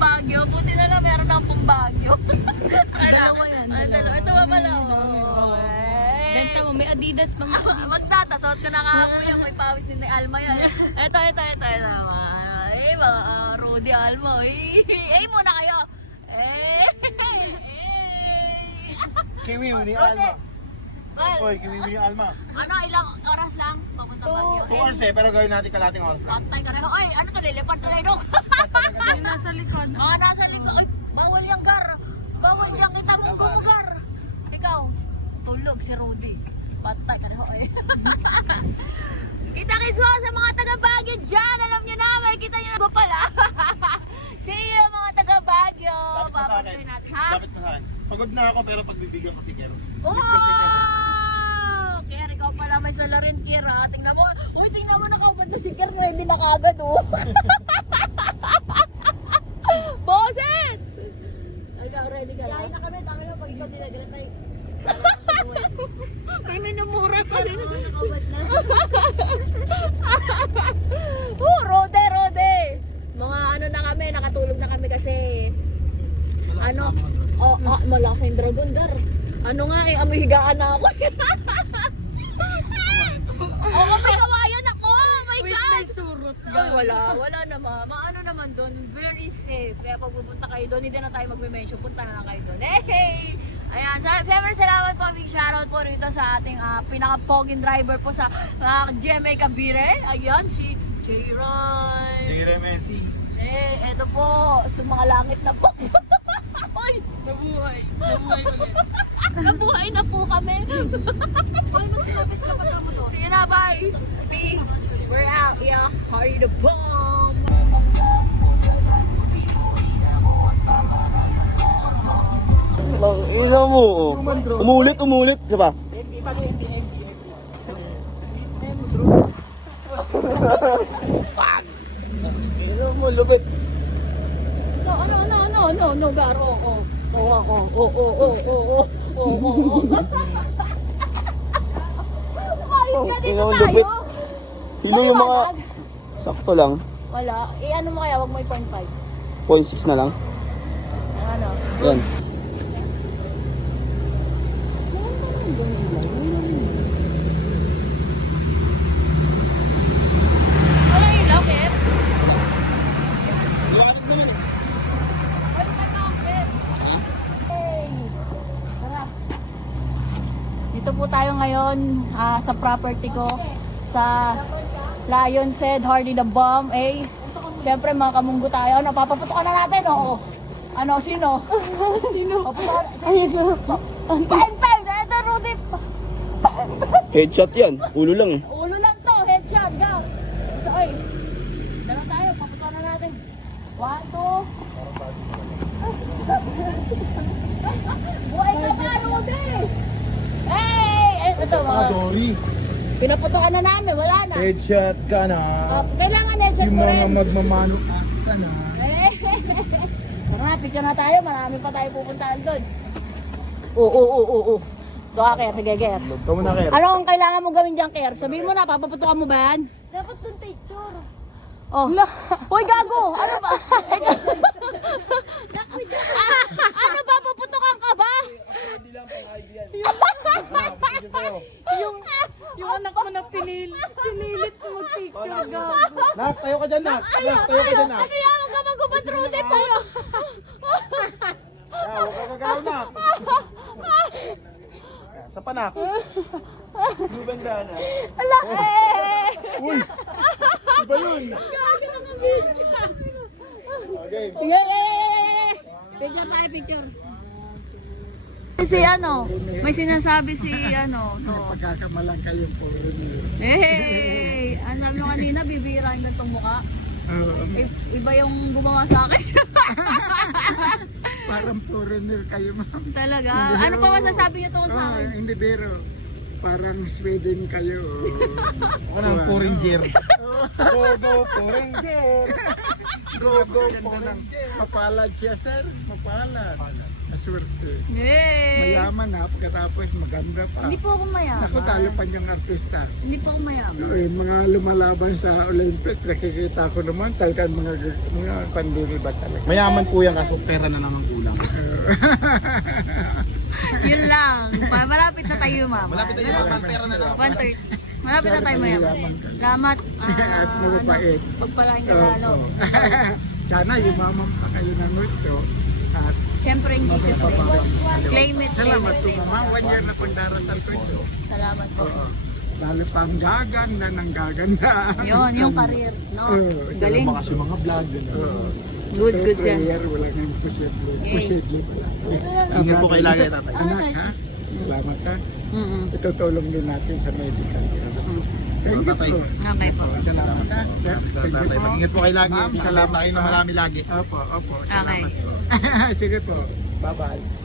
Baguio. Buti na lang meron akong Baguio. Dalawa yan. Dalawa. Ito ba pala? Benta mo, may Adidas pa mo. Magtatasot ka na kahapon yan. May pawis din na Alma yan. Ito naman. Eh, mga Rudy Alma. Eh, muna kayo. Kiwi ni Alma. Oy, kiwi ni Alma. Ano, ilang oras lang? Papunta Baguio. 2 hours eh, pero gawin natin kalating oras lang. Patay ka rin. Ay, ano to? Lilipad ka rin dong. Yung nasa likod. Nasa likod. Ay, bawal yung car. Bawal yung kita mong kumugar. Ikaw, tulog si Rudy. Patay ka rin. Kita kiso sa mga taga Baguio dyan. Alam nyo na, makikita nyo na pala. See you mga taga Baguio. Papatuloy natin, ha? Lapit mo sa akin. Pagod na ako pero pagbibigyan ko si Kero. Oh! Kaya ikaw pala may salarin, Kira. Tingnan mo. Uy, tingnan mo nakaubad na si Kira. Ready na kagad, oh. Boset! Ikaw, ready ka lang? Kain na kami, tama na pag ikaw dinagalan tayo. May minumura kasi. Nakabad na. Rode. Mga ano na kami, nakatulog na kami kasi ano, malaking dragon dar. Ano nga eh, amoy higaan na ako. May kawayan ako. Oh my Wait, God. may surot Ay, wala naman. Maano naman doon, very safe. Kaya pag pupunta kayo doon, hindi na tayo magme-mention. Punta na lang kayo doon. Hey! Ayan, siyempre salamat po, big shoutout po rito sa ating pinaka-poging driver po sa GMA Cavite. Ayan, si J-Ron. Tigre Messi. Eto po, sumalangit na po. Uy, Nabuhay. Nabuhay ulit. nabuhay na po kami. Sige na, bye. Peace. We're out, yeah. Party the bomb. Ina mo. Umulit. Diba? Ina mo, lupit. No, Garo. Ayos ka dito Ina mo, tayo. lupit. Hindi yung mga... Maliwanag? Sakto lang. Wala. Ano mo kaya, wag mo 0.5. 0.6 na lang. Ano? Yan. Wala yung locket. Lakad naman eh. Wala yung locket. Hey! Tara. Dito po tayo ngayon sa property ko sa Lion Said Hardy the Bomb. Siyempre mga kamunggo tayo. Ano, papaputukan na natin, oo. Ano, sino? Sino? Ayun na. Pen! Ito, Rudy. Headshot yan. Ulo lang eh. Ulo lang to, headshot, go. So, ay. Dalaw tayo, paputukan na natin. 1, 2. Buhay ka ba, Rudy? Hey! Ito, mga. Sorry. Pinaputukan na namin, wala na. Headshot ka na. Kailangan headshot Yung ko mga rin. magmamano asa na. Tara, picture na tayo. Marami pa tayo pupuntahan doon. Oo. So, Ker, sige, Ker. Ikaw muna, Ker. Ano ang kailangan mo gawin dyan, Ker? Sabihin mo na, papaputukan mo ba yan? Dapat dun picture. Oh. Uy, gago! Ano ba? Ano ba? Paputukan ka ba? Hindi lang pang idea. Yung anak mo na pinilit mo mag-picture, gago. Nak, tayo ka dyan, Nak. Nak, tayo ka dyan, Nak. Ano yan? Huwag ka magubad, Rudy po. Huwag ka gagalaw, Nak. Sa panak. Lubanda na. Ala, Uy! Iba yun. Okay. Picture tayo, picture. Si ano, may sinasabi si ano, to. Pagkakamalang kayo po. Hey! Ang sabi mo kanina, bibira yung gantong mukha. Iba yung gumawa sa akin. Parang foreigner kayo, ma'am. Talaga? Ano pa masasabi niyo tungkol sa akin? Hindi biro. Parang Sweden kayo. Ako na, foreigner. Go, go, Poranger! Go, go, mapalad siya, sir. Mapalad. Aswerte. Yay! Mayaman ha, pagkatapos maganda pa. Hindi po ako mayaman. Ako, talo pa niyang artista. Hindi po ako mayaman. Yung mga lumalaban sa Olympic, nakikita ko naman talagang mga pandiri ba talaga. Mayaman po yan kaso pera na lang ang kulang. Yun lang. Malapit na tayo, mama. Malapit na yung mga pera na lang. 1:30. Malapit na tayo, mayaman. Salamat. At mabait. Pagpalain ka lalo. Sana yumaman pa kayo ng gusto. At Siyempre, in Jesus name. Claim it, claim salamat it, po claim it. mama. 1 year na pong darasal ko ito. Salamat po. Lalo pang gaganda ng gaganda. Yun, yung career, no? Galing. Lumakas yung mga vlog. Goods, goods yan. Prayer, wala nang posible. Yay. Posible pala. Ingat po kayo lagi, tatay. Anak, ha? Salamat ha. Mm-mm. Itutulong din natin sa medical. Thank you Tatay. po. Okay po. Salamat ha. Sir, thank you Tatay, po. mag-ingat po kayo lagi. Ma'am, Salamat kayo na marami lagi. Opo, opo. Okay. Salamat po. Sige po. Bye-bye.